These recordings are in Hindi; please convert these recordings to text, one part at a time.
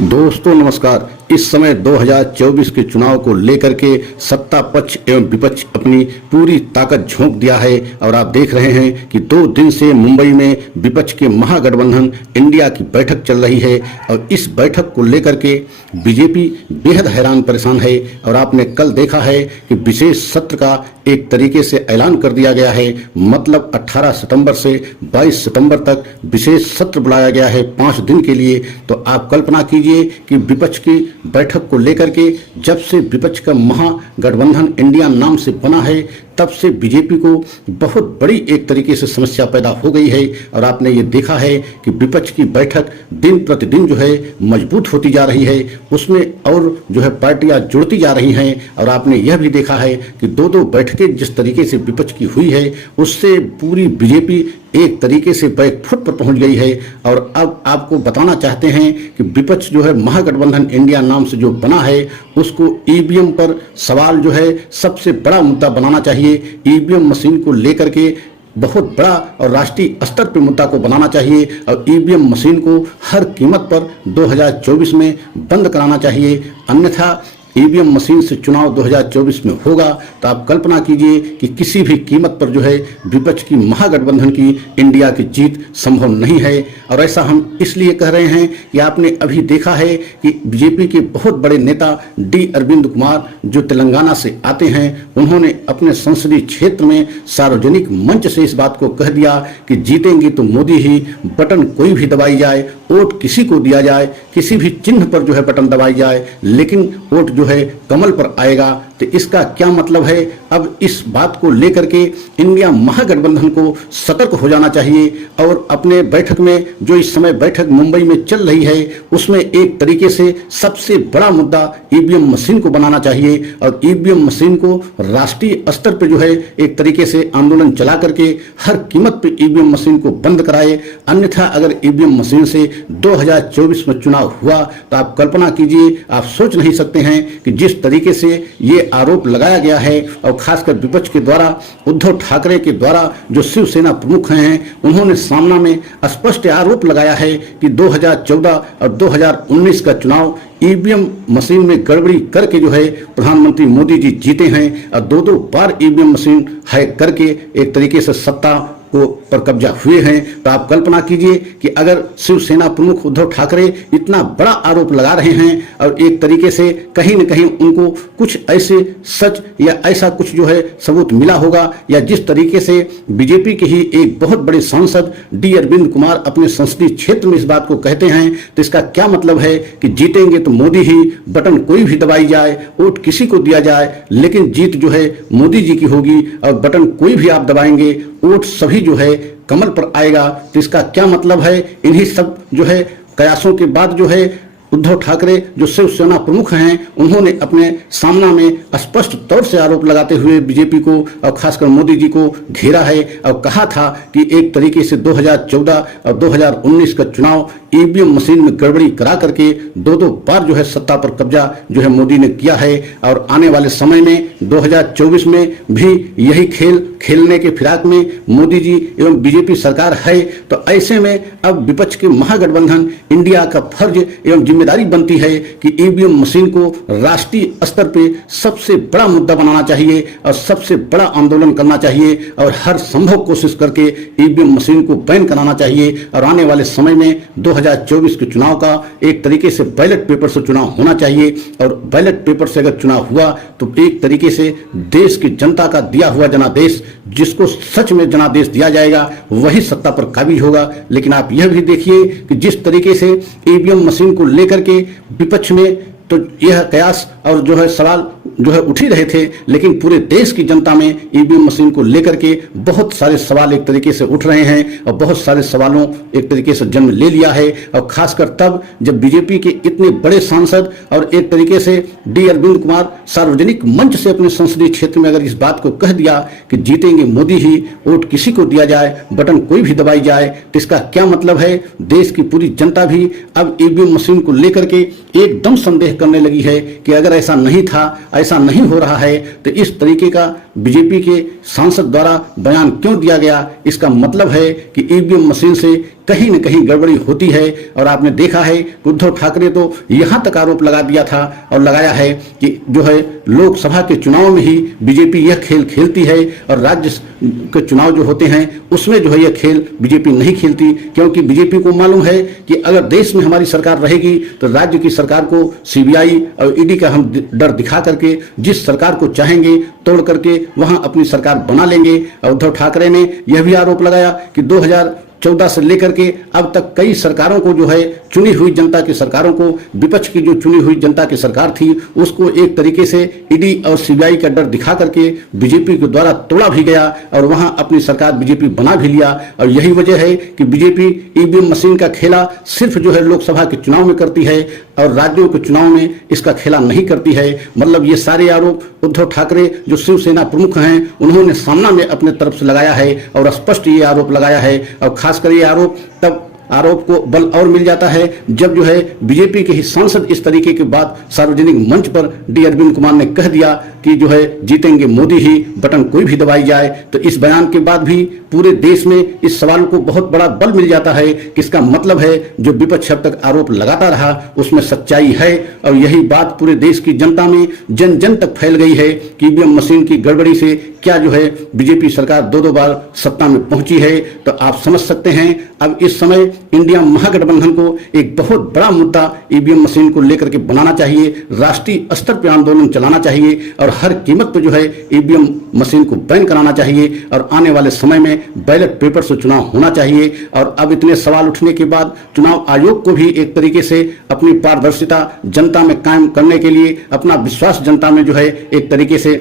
दोस्तों नमस्कार। इस समय 2024 के चुनाव को लेकर के सत्ता पक्ष एवं विपक्ष अपनी पूरी ताकत झोंक दिया है और आप देख रहे हैं कि 2 दिन से मुंबई में विपक्ष के महागठबंधन इंडिया की बैठक चल रही है और इस बैठक को लेकर के बीजेपी बेहद हैरान परेशान है। और आपने कल देखा है कि विशेष सत्र का एक तरीके से ऐलान कर दिया गया है, मतलब 18 सितंबर से 22 सितंबर तक विशेष सत्र बुलाया गया है 5 दिन के लिए। तो आप कल्पना कीजिए कि विपक्ष की बैठक को लेकर के जब से विपक्ष का महागठबंधन इंडिया नाम से बना है तब से बीजेपी को बहुत बड़ी एक तरीके से समस्या पैदा हो गई है। और आपने ये देखा है कि विपक्ष की बैठक दिन प्रतिदिन जो है मजबूत होती जा रही है, उसमें और जो है पार्टियां जुड़ती जा रही हैं। और आपने यह भी देखा है कि 2-2 बैठकें जिस तरीके से विपक्ष की हुई है उससे पूरी बीजेपी एक तरीके से बैकफुट पर पहुंच गई है। और अब आपको बताना चाहते हैं कि विपक्ष जो है महागठबंधन इंडिया नाम से जो बना है उसको ईवीएम पर सवाल जो है सबसे बड़ा मुद्दा बनाना चाहिए। ईवीएम मशीन को लेकर के बहुत बड़ा और राष्ट्रीय स्तर पर मुद्दा को बनाना चाहिए और ईवीएम मशीन को हर कीमत पर 2024 में बंद कराना चाहिए, अन्यथा ईवीएम मशीन से चुनाव 2024 में होगा तो आप कल्पना कीजिए कि किसी भी कीमत पर जो है विपक्ष की महागठबंधन की इंडिया की जीत संभव नहीं है। और ऐसा हम इसलिए कह रहे हैं कि आपने अभी देखा है कि बीजेपी के बहुत बड़े नेता डी अरविंद कुमार जो तेलंगाना से आते हैं, उन्होंने अपने संसदीय क्षेत्र में सार्वजनिक मंच से इस बात को कह दिया कि जीतेंगे तो मोदी ही, बटन कोई भी दबाई जाए, वोट किसी को दिया जाए, किसी भी चिन्ह पर जो है बटन दबाई जाए, लेकिन वोट जो है कमल पर आएगा। तो इसका क्या मतलब है? अब इस बात को लेकर के इंडिया महागठबंधन को सतर्क हो जाना चाहिए और अपने बैठक में जो इस समय बैठक मुंबई में चल रही है उसमें एक तरीके से सबसे बड़ा मुद्दा ईवीएम मशीन को बनाना चाहिए और ईवीएम मशीन को राष्ट्रीय स्तर पर जो है एक तरीके से आंदोलन चला करके हर कीमत पे ईवीएम मशीन को बंद कराए। अन्यथा अगर ईवीएम मशीन से 2024 में चुनाव हुआ तो आप कल्पना कीजिए, आप सोच नहीं सकते हैं कि जिस तरीके से ये आरोप लगाया गया है और खासकर विपक्ष के द्वारा, उद्धव ठाकरे के द्वारा जो शिवसेना प्रमुख हैं, उन्होंने सामना में स्पष्ट आरोप लगाया है कि 2014 और 2019 का चुनाव ईवीएम मशीन में गड़बड़ी करके जो है प्रधानमंत्री मोदी जी जीते हैं और 2-2 बार ईवीएम मशीन हैक करके एक तरीके से सत्ता को पर कब्जा हुए हैं। तो आप कल्पना कीजिए कि अगर शिवसेना प्रमुख उद्धव ठाकरे इतना बड़ा आरोप लगा रहे हैं और एक तरीके से कहीं न कहीं उनको कुछ ऐसे सच या ऐसा कुछ जो है सबूत मिला होगा, या जिस तरीके से बीजेपी के ही एक बहुत बड़े सांसद डी अरविंद कुमार अपने संसदीय क्षेत्र में इस बात को कहते हैं, तो इसका क्या मतलब है कि जीतेंगे तो मोदी ही, बटन कोई भी दबाई जाए, वोट किसी को दिया जाए, लेकिन जीत जो है मोदी जी की होगी और बटन कोई भी आप दबाएंगे, वोट सभी जो है कमल पर आएगा। तो इसका क्या मतलब है? इन्हीं सब जो है कयासों के बाद जो है उद्धव ठाकरे जो शिवसेना प्रमुख हैं, उन्होंने अपने सामना में स्पष्ट तौर से आरोप लगाते हुए बीजेपी को और खासकर मोदी जी को घेरा है और कहा था कि एक तरीके से 2014 और 2019 का चुनाव ईवीएम मशीन में गड़बड़ी करा करके 2-2 बार जो है सत्ता पर कब्जा जो है मोदी ने किया है और आने वाले समय में 2024 में भी यही खेल खेलने के फिराक में मोदी जी एवं बीजेपी सरकार है। तो ऐसे में अब विपक्ष के महागठबंधन इंडिया का फर्ज एवं जिम्मेदारी बनती है कि ईवीएम मशीन को राष्ट्रीय स्तर पे सबसे बड़ा मुद्दा बनाना चाहिए और सबसे बड़ा आंदोलन करना चाहिए और हर संभव कोशिश करके ईवीएम मशीन को बैन कराना चाहिए। और आने वाले समय में 2024 के चुनाव का एक तरीके से बैलेट पेपर से चुनाव होना चाहिए और बैलेट पेपर से अगर चुनाव हुआ तो एक तरीके से देश की जनता का दिया हुआ जनादेश, जिसको सच में जनादेश दिया जाएगा, वही सत्ता पर काबिज होगा। लेकिन आप यह भी देखिए कि जिस तरीके से ईवीएम मशीन को लेकर के विपक्ष में तो यह कयास और जो है सवाल जो है उठ ही रहे थे, लेकिन पूरे देश की जनता में ईवीएम मशीन को लेकर के बहुत सारे सवाल एक तरीके से उठ रहे हैं और बहुत सारे सवालों एक तरीके से जन्म ले लिया है। और खासकर तब जब बीजेपी के इतने बड़े सांसद और एक तरीके से डी अरविंद कुमार सार्वजनिक मंच से अपने संसदीय क्षेत्र में अगर इस बात को कह दिया कि जीतेंगे मोदी ही, वोट किसी को दिया जाए, बटन कोई भी दबाई जाए, तो इसका क्या मतलब है? देश की पूरी जनता भी अब ईवीएम मशीन को लेकर के एकदम संदेह करने लगी है कि अगर ऐसा नहीं था, ऐसा नहीं हो रहा है, तो इस तरीके का बीजेपी के सांसद द्वारा बयान क्यों दिया गया, इसका मतलब है कि ईवीएम मशीन से कहीं न कहीं गड़बड़ी होती है। और आपने देखा है उद्धव ठाकरे तो यहां तक आरोप लगा दिया था और लगाया है कि जो है लोकसभा के चुनाव में ही बीजेपी यह खेल खेलती है और राज्य के चुनाव जो होते हैं उसमें जो है यह खेल बीजेपी नहीं खेलती, क्योंकि बीजेपी को मालूम है कि अगर देश में हमारी सरकार रहेगी तो राज्य की सरकार को सीबीआई और ईडी का हम डर दिखा करके जिस सरकार को चाहेंगे तोड़ करके वहां अपनी सरकार बना लेंगे। उद्धव ठाकरे ने यह भी आरोप लगाया कि 2014 से लेकर के अब तक कई सरकारों को जो है चुनी हुई जनता की सरकारों को, विपक्ष की जो चुनी हुई जनता की सरकार थी उसको एक तरीके से ईडी और सीबीआई का डर दिखा करके बीजेपी के द्वारा तोड़ा भी गया और वहां अपनी सरकार बीजेपी बना भी लिया। और यही वजह है कि बीजेपी ईवीएम मशीन का खेला सिर्फ जो है लोकसभा के चुनाव में करती है और राज्यों के चुनाव में इसका खेला नहीं करती है। मतलब ये सारे आरोप उद्धव ठाकरे जो शिवसेना प्रमुख हैं उन्होंने सामना में अपने तरफ से लगाया है और स्पष्ट ये आरोप लगाया है। और खासकर ये आरोप तब आरोप को बल और मिल जाता है जब जो है बीजेपी के ही सांसद इस तरीके की बात सार्वजनिक मंच पर डी अरविंद कुमार ने कह दिया कि जो है जीतेंगे मोदी ही, बटन कोई भी दबाई जाए। तो इस बयान के बाद भी पूरे देश में इस सवाल को बहुत बड़ा बल मिल जाता है कि इसका मतलब है जो विपक्ष अब तक आरोप लगाता रहा उसमें सच्चाई है। और यही बात पूरे देश की जनता में जन जन तक फैल गई है कि ईवीएम मशीन की गड़बड़ी से क्या जो है बीजेपी सरकार दो बार सत्ता में पहुंची है। तो आप समझ सकते हैं अब इस समय इंडिया महागठबंधन को एक बहुत बड़ा मुद्दा ईवीएम मशीन को लेकर के बनाना चाहिए, राष्ट्रीय स्तर पर आंदोलन चलाना चाहिए और हर कीमत पर जो है ईवीएम मशीन को बैन कराना चाहिए और आने वाले समय में बैलेट पेपर से चुनाव होना चाहिए। और अब इतने सवाल उठने के बाद चुनाव आयोग को भी एक तरीके से अपनी पारदर्शिता जनता में कायम करने के लिए, अपना विश्वास जनता में जो है एक तरीके से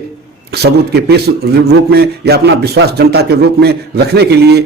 सबूत के पेश रूप में या अपना विश्वास जनता के रूप में रखने के लिए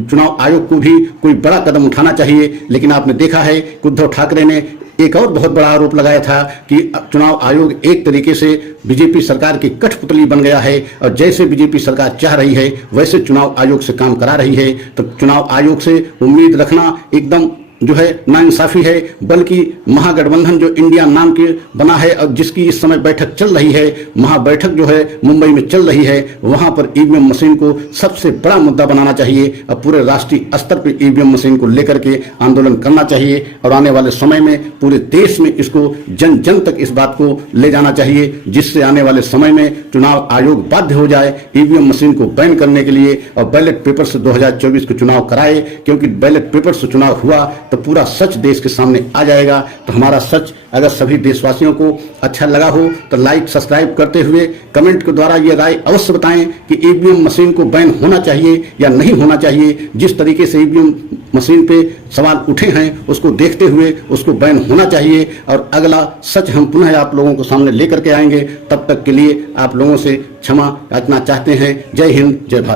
चुनाव आयोग को भी कोई बड़ा कदम उठाना चाहिए। लेकिन आपने देखा है कि उद्धव ठाकरे ने एक और बहुत बड़ा आरोप लगाया था कि चुनाव आयोग एक तरीके से बीजेपी सरकार की कठपुतली बन गया है और जैसे बीजेपी सरकार चाह रही है वैसे चुनाव आयोग से काम करा रही है। तो चुनाव आयोग से उम्मीद रखना एकदम जो है नाइंसाफी है। बल्कि महागठबंधन जो इंडिया नाम के बना है और जिसकी इस समय बैठक चल रही है, महाबैठक जो है मुंबई में चल रही है, वहां पर ईवीएम मशीन को सबसे बड़ा मुद्दा बनाना चाहिए और पूरे राष्ट्रीय स्तर पर ईवीएम मशीन को लेकर के आंदोलन करना चाहिए। और आने वाले समय में पूरे देश में इसको जन जन तक इस बात को ले जाना चाहिए जिससे आने वाले समय में चुनाव आयोग बाध्य हो जाए ईवीएम मशीन को बैन करने के लिए और बैलेट पेपर से 2024 के चुनाव कराए। क्योंकि बैलेट पेपर से चुनाव हुआ तो पूरा सच देश के सामने आ जाएगा। तो हमारा सच अगर सभी देशवासियों को अच्छा लगा हो तो लाइक सब्सक्राइब करते हुए कमेंट के द्वारा ये राय अवश्य बताएं कि ईवीएम मशीन को बैन होना चाहिए या नहीं होना चाहिए। जिस तरीके से ईवीएम मशीन पे सवाल उठे हैं उसको देखते हुए उसको बैन होना चाहिए और अगला सच हम पुनः आप लोगों को सामने लेकर के आएंगे। तब तक के लिए आप लोगों से क्षमा याचना चाहते हैं। जय हिंद, जय भारत।